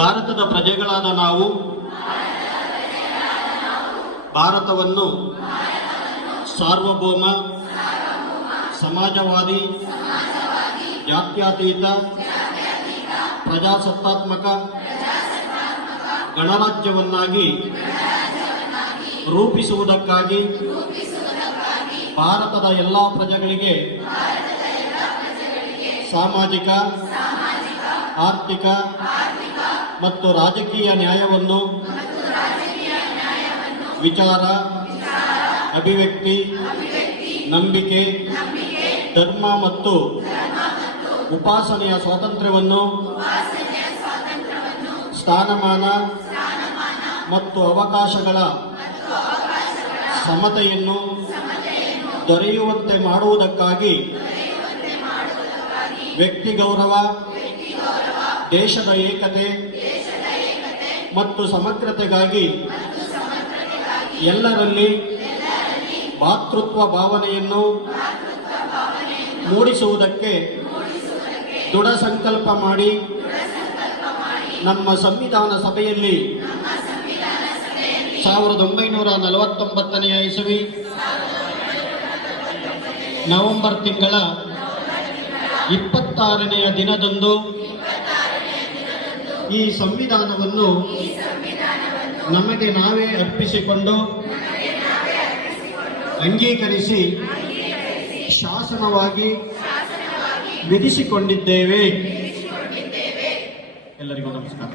ಭಾರತದ ಪ್ರಜೆಗಳಾದ ನಾವು ಭಾರತವನ್ನು ಸಾರ್ವಭೌಮ, ಸಮಾಜವಾದಿ, ಜಾತ್ಯತೀತ, ಪ್ರಜಾಸತ್ತಾತ್ಮಕ ಗಣರಾಜ್ಯವನ್ನಾಗಿ ರೂಪಿಸುವುದಕ್ಕಾಗಿ ಭಾರತದ ಎಲ್ಲ ಪ್ರಜೆಗಳಿಗೆ ಸಾಮಾಜಿಕ, ಆರ್ಥಿಕ ಮತ್ತು ರಾಜಕೀಯ ನ್ಯಾಯವನ್ನು ವಿಚಾರ, ಅಭಿವ್ಯಕ್ತಿ, ನಂಬಿಕೆ, ಧರ್ಮ ಮತ್ತು ಉಪಾಸನೆಯ ಸ್ವಾತಂತ್ರ್ಯವನ್ನು, ಸ್ಥಾನಮಾನ ಮತ್ತು ಅವಕಾಶಗಳ ಸಮತೆಯನ್ನು ದೊರೆಯುವಂತೆ ಮಾಡುವುದಕ್ಕಾಗಿ ವ್ಯಕ್ತಿ ಗೌರವ, ದೇಶದ ಏಕತೆ ಮತ್ತು ಸಮಗ್ರತೆಗಾಗಿ ಎಲ್ಲರಲ್ಲಿ ಭಾತೃತ್ವ ಭಾವನೆಯನ್ನು ಮೂಡಿಸುವುದಕ್ಕೆ ದೃಢ ಸಂಕಲ್ಪ ಮಾಡಿ ನಮ್ಮ ಸಂವಿಧಾನ ಸಭೆಯಲ್ಲಿ 1949ನೇ ಇಸವಿ ನವೆಂಬರ್ ತಿಂಗಳ 26ನೇ ದಿನದಂದು ಈ ಸಂವಿಧಾನವನ್ನು ನಮಗೆ ನಾವೇ ಅರ್ಪಿಸಿಕೊಂಡು ಅಂಗೀಕರಿಸಿ ಶಾಸನವಾಗಿ ವಿಧಿಸಿಕೊಂಡಿದ್ದೇವೆ. ಎಲ್ಲರಿಗೂ ನಮಸ್ಕಾರ.